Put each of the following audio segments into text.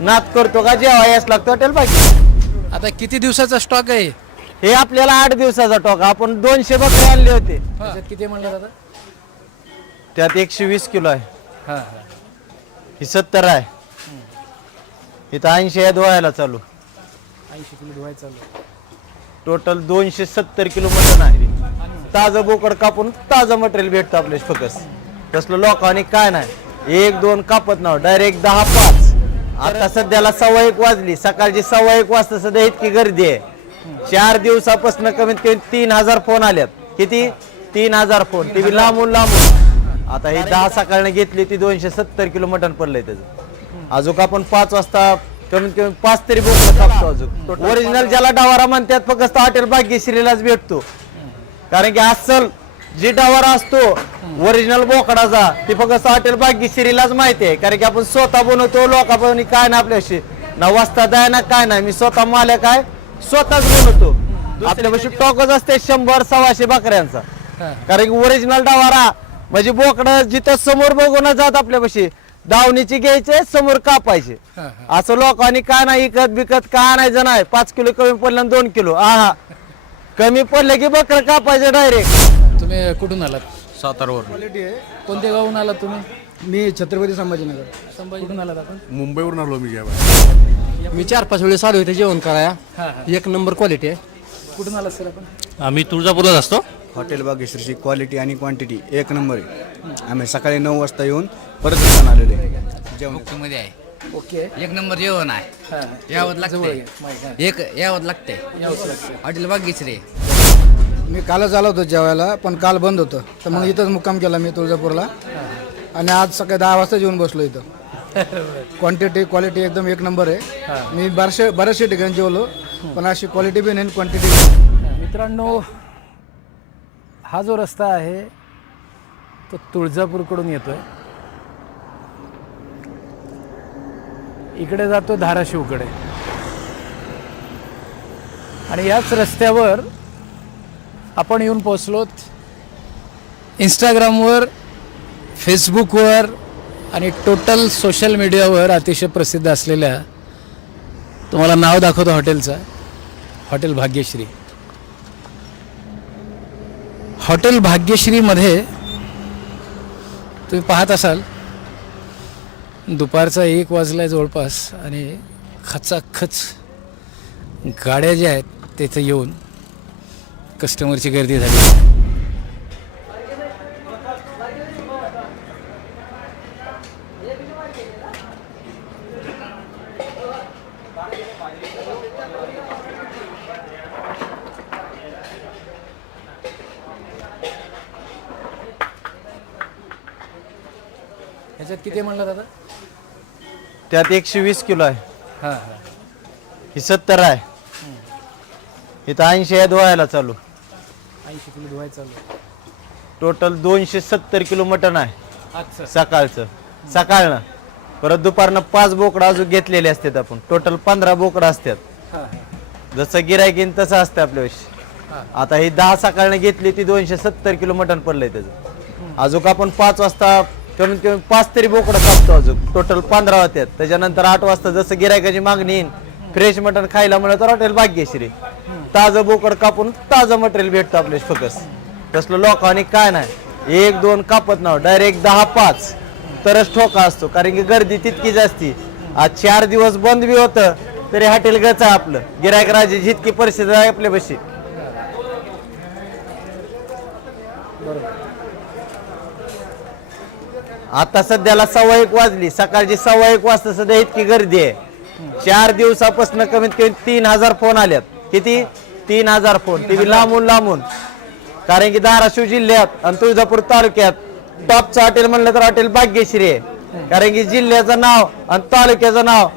नाद करतो का जेव्हा यास लागतो हॉटेल भाग्य. आता किती दिवसाचा स्टॉक आहे? हे आपल्याला 8 दिवसाचा टॉक. आपण 200 बकरे आणले होते, त्याच्यात किती म्हणलं दादा? त्यात 120 किलो आहे, हां हां. ही 70 आहे, इथं 80 आहे धुवायला चालू. 80 किलो धुवायचं चालू. टोटल 270 किलो मटण आहे. ताजं बोकड कापून ताजं मटेरियल भेटतं आपल्या फकस. तसलं लोकांनी काय नाही, 1-2 कापत नाव डायरेक्ट 10-5. आता सध्याला 1:15 वाजली, सकाळची 1:15 वाजता सध्या इतकी गर्दी आहे. 4 दिवसापासून कमीत कमी 3000 फोन आल्यात. किती? 3000 फोन. ती बी लांबून लांबून. आता ही 10 सकाळने घेतली ती 270 किलो मटण पडलंय त्याचं. अजून आपण 5 वाजता कमीत कमी 5 तरी बोकड कापतो. अजून ओरिजिनल ज्याला डावारा म्हणतात फक्त हॉटेल भाग्यश्रीलाच भेटतो. कारण की अस्सल जी डावारा असतो ओरिजिनल बोकडाचा ती फक्त हॉटेल भाग्यश्रीलाच माहिती आहे. कारण की आपण स्वतः बनवतो. लोकांनी काय ना आपल्याशी ना वाजता द्या ना काय नाही. मी स्वतः मालक आहे, स्वतःच बनवतो. आपल्यापाशी टॉकच असते 100-125 बकऱ्यांचा. कारण की ओरिजिनल डावारा म्हणजे बोकड जिथं समोर बघून जात आपल्यापाशी दावणीची घ्यायचे समोर कापायचे. असं लोकांनी काय नाही इकत बिकत काय नाही जण आहे. 5 किलो कमी पडलं 2 किलो आहा कमी पडलं की बकरं कापायचं डायरेक्ट. तुम्ही कुठून आलात? सातारावर. क्वालिटी आहे. कोणत्या गावून आलात तुम्ही? मी छत्रपती संभाजीनगर. कुठून आलात आपण? मुंबईवरून आलो मी जेव्हा. मी 4-5 वेळेस आलो इथे जेवण कराया. हां हां. 1 नंबर क्वालिटी आहे. कुठून आलात सर आपण? आम्ही तुळजापूरलाच असतो. हॉटेल भाग्यश्रीची क्वालिटी आणि क्वांटिटी 1 नंबर आहे. आम्ही सकाळी 9 वाजता येऊन परत रिटर्न आलेलो आहे जेवण. मध्ये आहे. ओके. 1 नंबर जेवण आहे. हां. यावं जवळ लागते. घे, माईक, हां. एक यावं लागते. यावंच लागतं. हॉटेल भाग्यश्री. मी कालच आलो होतो जेवायला, पण काल बंद होतं, तर मग इथंच मुक्काम केला मी तुळजापूरला. आणि आज सकाळी 10 वाजता जेवून बसलो इथं. क्वांटिटी क्वालिटी एकदम 1 नंबर आहे. मी बऱ्याचशा ठिकाणी जेवलो, पण अशी क्वालिटी बी नाही क्वांटिटी. मित्रांनो, हा जो रस्ता आहे तो तुळजापूरकडून येतोय, इकडे जातो धाराशिवकडे. आणि याच रस्त्यावर आपण येऊन पोचलोत. इंस्टाग्रामवर, फेसबुकवर आणि टोटल सोशल मीडियावर अतिशय प्रसिद्ध असलेल्या, तुम्हाला नाव दाखवतो हॉटेलचं, हॉटेल भाग्यश्री. हॉटेल भाग्यश्रीमध्ये तुम्ही पाहत असाल दुपारचा 1 वाजला जवळपास आणि खचाखच गाड्या ज्या आहेत तिथे येऊन कस्टमरची गर्दी झाली. ह्याच्यात किती म्हणलं दादा? त्यात 120 किलो आहे, हां हां. ही 70 आहे, इथं 80 आहे धुवायला चालू. 80 किलो धुवायचं चालू. टोटल 270 किलो मटण आहे अच्छा. सकाळचं. सकाळनं परत दुपारनं 5 बोकडं अजून घेतलेले असतात. आपण टोटल 15 बोकडं असतात. हां हां. जसं गिरायकीन तसं असतं आपल्याविषयी. आता ही 10 सकाळनं घेतली ती 270 किलो मटण पडलंय त्याचं. अजून आपण 5 वाजता कमीत कमी 5 तरी बोकडं कापतो. अजून टोटल 15 होत्यात. त्याच्यानंतर 8 वाजता जसं गिरायकाची मागणी येईन फ्रेश मटण खायला म्हणलं तर हॉटेल भाग्यश्री ताजं बोकड कापून ताजं मटेरियल भेटतं आपल्या फकस. तसलं लोकांनी काय नाही, 1-2 कापत नाव डायरेक्ट 10-5 तरच ठोका असतो. कारण की गर्दी तितकी जास्ती. आज 4 दिवस बंद बी होतं तरी हॉटेल गच आहे आपलं. गिरायक राजे जितकी परिस्थिती आहे आपल्यापाशी. आता सध्याला 1:15 वाजली, सकाळची 1:15 वाजता सध्या इतकी गर्दी आहे. 4 दिवसापासून कमीत कमी 3000 फोन आल्यात. किती? 3000 फोन. ती बी लांबून लांबून. कारण की धाराशिव जिल्ह्यात आणि तुळजापूर तालुक्यात टॉपचं हॉटेल म्हणलं तर हॉटेल भाग्यश्री आहे. कारण की जिल्ह्याचं नाव आणि तालुक्याचं नाव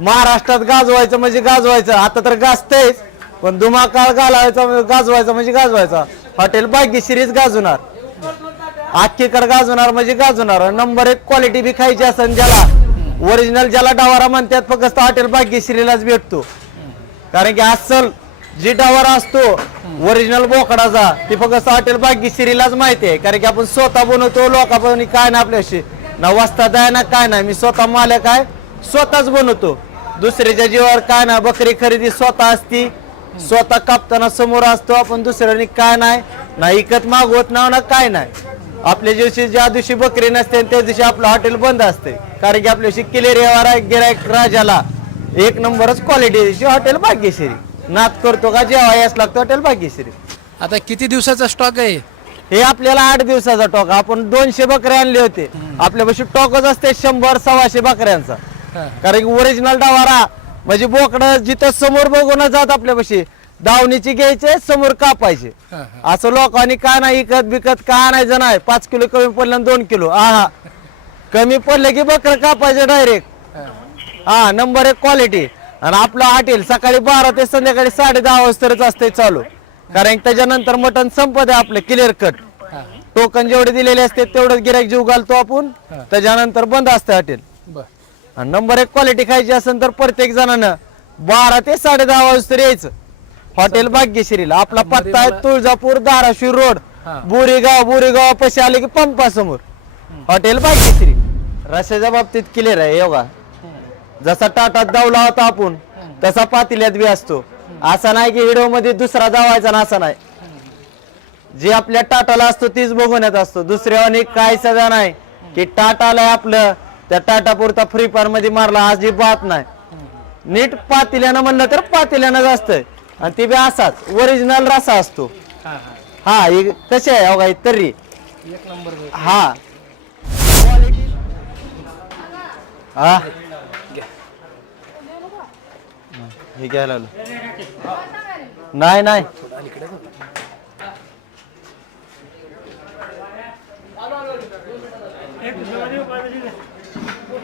महाराष्ट्रात गाजवायचं म्हणजे गाजवायचं. आता तर गाजतंयच, पण धुमाकाळ गाजवायचा म्हणजे गाजवायचा. हॉटेल भाग्यश्रीच गाजवणार, अख्खीकडे गाजवणार म्हणजे गाजवणार. नंबर 1 क्वालिटी बी खायची असेल ज्याला, ओरिजिनल ज्याला डावारा म्हणतात फक्त हॉटेल भाग्यश्रीलाच भेटतो. कारण की अस्सल जी डावारा असतो ओरिजिनल बोकडाचा ती फक्त हॉटेल भाग्यश्रीलाच माहिती आहे. कारण की आपण स्वतः बनवतो. लोकांनी काय ना आपल्याशी ना वाजता द्या ना काय नाही. मी स्वतः मालक आहे, स्वतःच बनवतो. दुसऱ्याच्या जीवावर काय नाही. बकरी खरेदी स्वतः असती, स्वतः कापताना समोर असतो आपण. दुसऱ्याने काय नाही ना इकत मागवत ना काय नाही. आपल्या दिवशी ज्या दिवशी बकरी नसते त्या दिवशी आपलं हॉटेल बंद असते. कारण की आपल्या दिवशी क्लिअर व्यवहार गिरायक राजाला एक नंबरच क्वालिटी हॉटेल भाग्यश्री. नाद करतो का जेव्हा यास लागतो हॉटेल भाग्यश्री. आता किती दिवसाचा स्टॉक आहे? हे आपल्याला 8 दिवसाचा टॉक. आपण 200 बकरे आणले होते. आपल्यापाशी टॉकच असते 100-125 बकऱ्यांचा. कारण की ओरिजिनल डावारा म्हणजे बोकडं जिथं समोर बघून जात आपल्यापाशी दावणीची घ्यायचे समोर कापायचे. असं लोकांनी काय नाही इकत बिकत काय आणायचं नाही. 5 किलो कमी पडलं 2 किलो कमी पडलं की बकरं कापायचं डायरेक्ट. Number 1 quality. आणि आपलं हॉटेल सकाळी 12 ते संध्याकाळी 10:30 वाजताच असते चालू. कारण त्याच्यानंतर मटण संपत आहे आपलं क्लिअर कट. टोकन जेवढे दिलेले असते तेवढंच गिरायक जीव घालतो आपण. त्याच्यानंतर बंद असतं हॉटेल. आणि नंबर 1 क्वालिटी खायची असेल तर प्रत्येक जणांना 12 ते 10:30 वाजता यायचं हॉटेल भाग्यश्रीला. आपला पत्ता आहे तुळजापूर धाराशिव रोड बोरीगाव पैसे आले की पंपासमोर हॉटेल भाग्यश्री. रस्त्याच्या बाबतीत क्लिअर आहे. योगा जसा टाटात दावला होता आपण तसा पातिल्यात बी असतो. असा नाही की व्हिडिओ मध्ये दुसरा दावायचा ना असा नाही. जे आपल्या टाटाला असतो तीच बघण्यात असतो. दुसऱ्या अनेक काय सगळं नाही की टाटाला आपलं त्या टाटा पुरता फ्री फायर मध्ये मारला अजिबात नाही. नीट पातिल्यानं म्हणलं तर पातिल्यानंच असतंय. आणि ते बी असाच ओरिजिनल रसा असतो. कसे आहे अवघा तरी हे घ्यायला नाही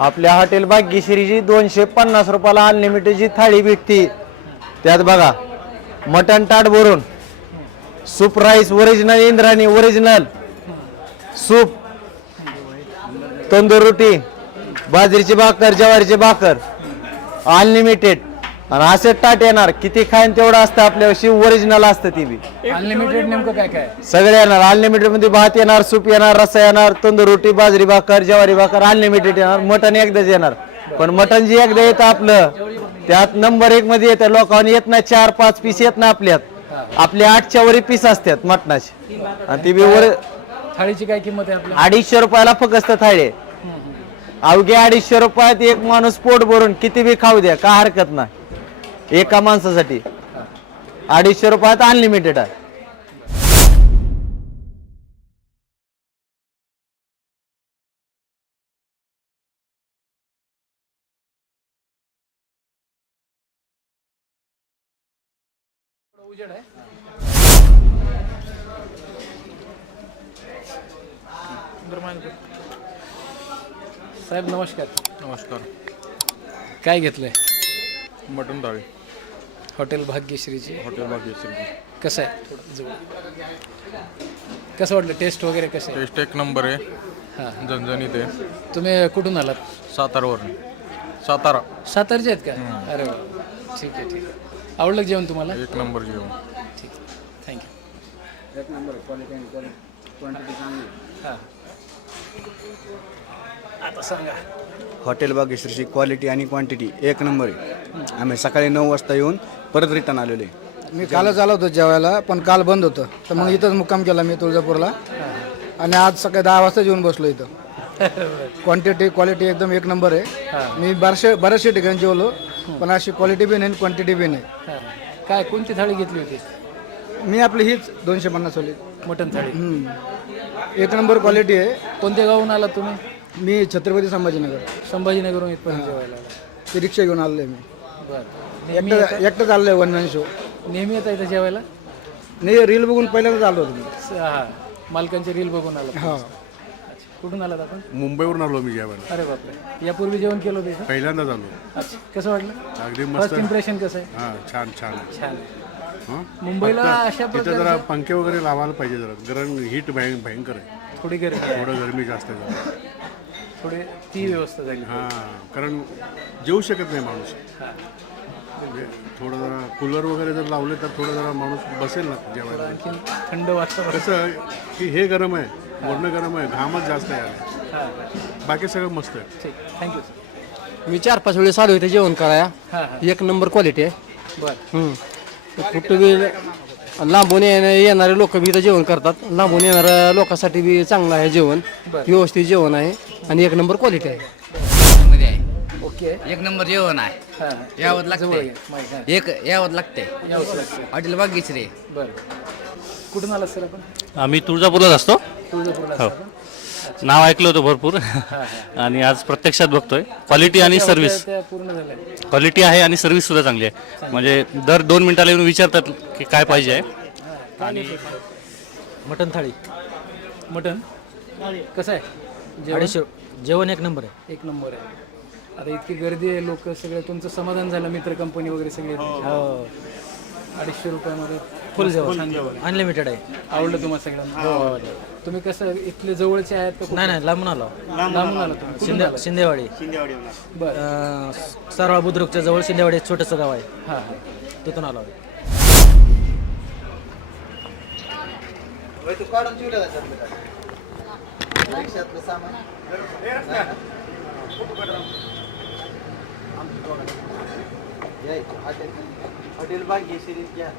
आपल्या हॉटेल भाग्यश्रीची 250 रुपयाला अनलिमिटेडची थाळी भेटती. त्यात बघा मटन ताट भरून soup rice original Indrani original soup तंदूर रोटी बाजरीची भाकर ज्वारीची भाकर अनलिमिटेड. आणि असे ताट येणार किती खाईन तेवढं असतं आपल्याशी ओरिजिनल असतं. ती बी अनलिमिटेड नेमकं काय काय सगळे येणार. अनलिमिटेड मध्ये भात येणार सूप येणार रस्सा येणार तंदूर रोटी बाजरी भाकर ज्वारी भाकर अनलिमिटेड येणार. मटन एकदाच येणार. पण मटन जे एकदा येतं आपलं त्यात नंबर 1 मध्ये येतं. लोकांनी येत नाही 4-5 पीस येत नाही आपल्यात. आपले 8च्या वरी पीस असतात मटणाचे. आणि ती बी थाळीची काय किंमत आहे आपल्या? 250 रुपयाला फक्त थाळी. अवघे 250 रुपयात एक माणूस पोट भरून किती बी खाऊ द्या काय हरकत नाही. एका माणसासाठी 250 रुपयात अनलिमिटेड आहे. उजेड आहे. साहेब नमस्कार. नमस्कार. काय घेतलंय? मटण थाळी हॉटेल भाग्यश्रीची. हॉटेल भाग्यश्री. कसं आहे? थोडं जवळ. कसं वाटलं टेस्ट वगैरे कसं आहे? टेस्ट 1 नंबर आहे. झणझणीत आहे. तुम्ही कुठून आलात? सातारावरून. सातारा. सातारचे आहेत का? अरे वा ठीक आहे ठीक आहे. आवडलं जेवण तुम्हाला? 1 नंबर जेवण. ठीक आहे थँक्यू. 1 नंबर क्वालिटी आणि क्वांटिटी चांगली. आता सांगा. हॉटेल भाग्यश्रीची क्वालिटी आणि क्वांटिटी 1 नंबर आहे. आम्ही सकाळी 9 वाजता येऊन परत रिटर्न आलेलो आहे. मी कालच आलो होतो जेवायला पण काल बंद होतं तर मग इथंच मुक्काम केला मी तुळजापूरला. आणि आज सकाळी 10 वाजता येऊन बसलो इथं. क्वालिटी एकदम 1 नंबर आहे. मी बऱ्याचशा ठिकाणी जेवलो पण अशी क्वालिटी बी नाही क्वांटिटी बी नाही. काय कोणती थाळी घेतली होती? मी आपली हीच 250 वाली मटन थाळी. 1 नंबर क्वालिटी आहे. कोणत्या गावून आलात तुम्ही? मी छत्रपती संभाजीनगर. संभाजीनगरहून इथपर्यंत जेवायला आला. ती रिक्षा घेऊन आलोय मी. बरं. एकटं चाललंय 1 मॅन शो. नेहमी येता इथं जेवायला? नाही रील बघून पहिल्यांदाच आलो होतो मी. मालकांची रील बघून आला. हा. कुठून आलात आपण? मुंबईवरून आलो मी जेवायला. अरे बापरे. यापूर्वी जेवण केलं होतं इथं? पहिल्यांदाच आलो. अच्छा कसं वाटलं? अगदी मस्त. फर्स्ट इम्प्रेशन कसं आहे? छान छान. छान. हं? मुंबईला अशा तिथं प्रकारे जरा पंखे वगैरे लावायला पाहिजे. जरा गरम हीट भयंकर आहे. थोडी गरमी थोडं गरमी जास्त आहे जरा. थोडी ती व्यवस्था झाली. कारण जेवू शकत नाही माणूस. म्हणजे थोडं जरा कूलर वगैरे जर लावले तर थोडं जरा माणूस बसेल ना जेवायला. आणखी थंड वाजता कसं की हे गरम आहे वरण गरम आहे घामच जास्त आहे. बाकी सगळं मस्त आहे. ठीक थँक्यू सर. मी 4-5 वेळेस आलो इथे जेवण कराया. हां एक नंबर क्वालिटी आहे. बरं. कुठं बी लांबून येणारे लोक बी इथं जेवण करतात. लांबून येणाऱ्या लोकांसाठी बी चांगलं आहे जेवण. व्यवस्थित जेवण आहे आणि एक नंबर क्वालिटी आहे. मध्ये आहे. ओके. एक नंबर जेवण आहे. हां यावं जवळ लागते. घे, माईक, हां. एक यावं लागते. यावंच लागतं. हॉटेल भाग्यश्री. बरं. कुठून आलात सर आपण? आम्ही तुळजापूरलाच असतो. तुळजापूरला हो. असता का? नाव ऐकलं होतं भरपूर आणि आज प्रत्यक्षात बघतोय. क्वालिटी आणि सर्व्हिस, त्या पूर्ण झाल्या. क्वालिटी आहे आणि सर्व्हिस सुद्धा चांगली आहे. म्हणजे दर 2 मिनिटाला येऊन विचारतात की काय पाहिजे आहे. आणि मटन थाळी मटण कसं आहे जेवण? 250 जेवण एक नंबर आहे. एक नंबर आहे. आता इतकी गर्दी आहे, लोक सगळे, तुमचं समाधान झालं, मित्र कंपनी वगैरे सगळे? हो 250 रुपयामध्ये फुल जेवण अनलिमिटेड आहे. आवडलं तुम्हाला सगळ्यांना? तुम्ही कसं इथले जवळचे आहेत का? नाही नाही लांबून आलो. लांबून आला तुम्ही? कुठून आला? शिंदेवाडी बरं. सरळ बुद्रुकच्या जवळ शिंदेवाडी एक छोटंसं गाव आहे, हां तिथून आलो. हॉटेल भाग्यश्री घ्या.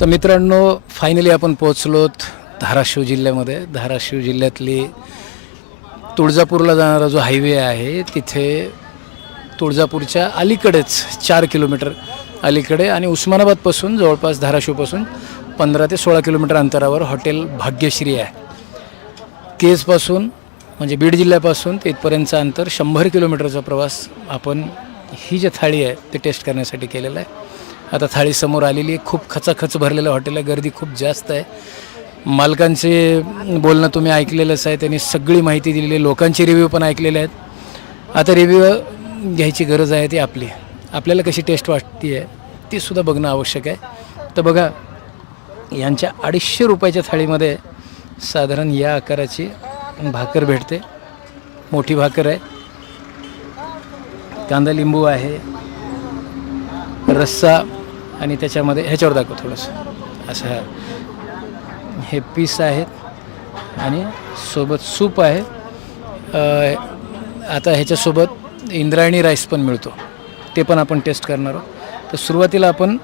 तर मित्रांनो, फायनली आपण पोहोचलोत धाराशिव जिल्ह्यामध्ये. धाराशिव जिल्ह्यातली तुळजापूरला जाणारा जो हायवे आहे, तिथे तुळजापूरच्या अलीकडेच 4 किलोमीटर अलीकडे आणि उस्मानाबादपासून जवळपास धाराशिवपासून 15 ते 16 किलोमीटर अंतरावर हॉटेल भाग्यश्री आहे. केजपासून म्हणजे बीड जिल्ह्यापासून ते इथपर्यंतचं अंतर 100 किलोमीटरचा प्रवास आपण ही जी थाळी आहे ते टेस्ट करण्यासाठी केलेला आहे. आता थाळी समोर आलेली आहे. खूप खचाखच भरलेलं हॉटेल आहे, गर्दी खूप जास्त आहे. मालकांचे बोलणं तुम्ही ऐकलेलंच आहे, त्यांनी सगळी माहिती दिलेली आहे. लोकांचे रिव्ह्यू पण ऐकलेले आहेत. आता रिव्ह्यू घ्यायची गरज आहे ती आपली. आपल्याला कशी टेस्ट वाटते आहे ती सुद्धा बघणं आवश्यक आहे. तर बघा, यांच्या 250 रुपयाच्या थाळीमध्ये साधारण या आकाराची भाकर भेटते. मोठी भाकर आहे, कांदा लिंबू आहे, रस्सा आणि त्याच्यामध्ये ह्याच्यावर दाखव थोडंसं असं हे पीस आहेत आणि सोबत सूप आहे. आता ह्याच्यासोबत इंद्रायणी राईस पण मिळतो, ते पण आपण टेस्ट करणार आहोत. तर सुरुवातीला आपण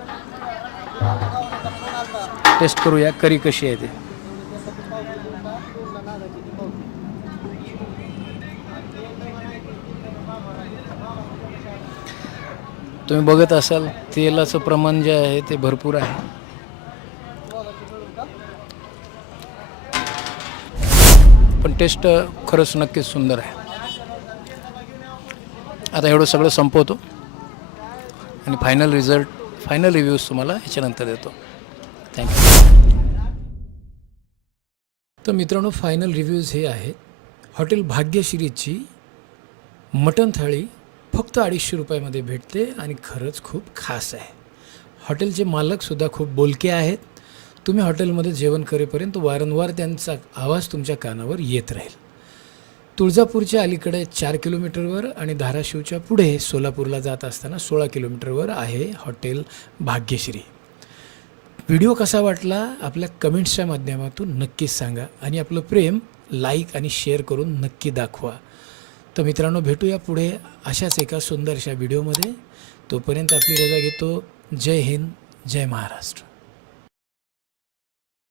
टेस्ट करूया करी कशी आहे ते. तुम्ही बघत असाल तेलाचं प्रमाण जे आहे ते भरपूर आहे. पण टेस्ट खरंच नक्कीच सुंदर आहे. आता एवढं सगळं संपवतो आणि फायनल रिझल्ट, फायनल रिव्ह्यूज तुम्हाला ह्याच्यानंतर देतो. थँक्यू. तर मित्रांनो, फायनल रिव्ह्यूज हे आहेत. हॉटेल भाग्यश्रीची मटण थाळी फक्त 250 रुपयामध्ये भेटते आणि खरंच खूप खास आहे. हॉटेलचे मालकसुद्धा खूप बोलके आहेत. तुम्ही हॉटेलमध्ये जेवण करेपर्यंत वारंवार त्यांचा आवाज तुमच्या कानावर येत राहील. तुळजापूरच्या अलीकडे 4 किलोमीटरवर आणि धाराशिवच्या पुढे सोलापूरला जात असताना 16 किलोमीटरवर आहे हॉटेल भाग्यश्री. व्हिडिओ कसा वाटला आपल्या कमेंट्सच्या माध्यमातून नक्कीच सांगा आणि आपलं प्रेम लाईक आणि शेअर करून नक्की दाखवा. तर मित्रांनो, भेटूया पुढे अशाच एका सुंदरशा व्हिडिओमध्ये. तोपर्यंत आपली रजा घेतो. जय हिंद, जय महाराष्ट्र.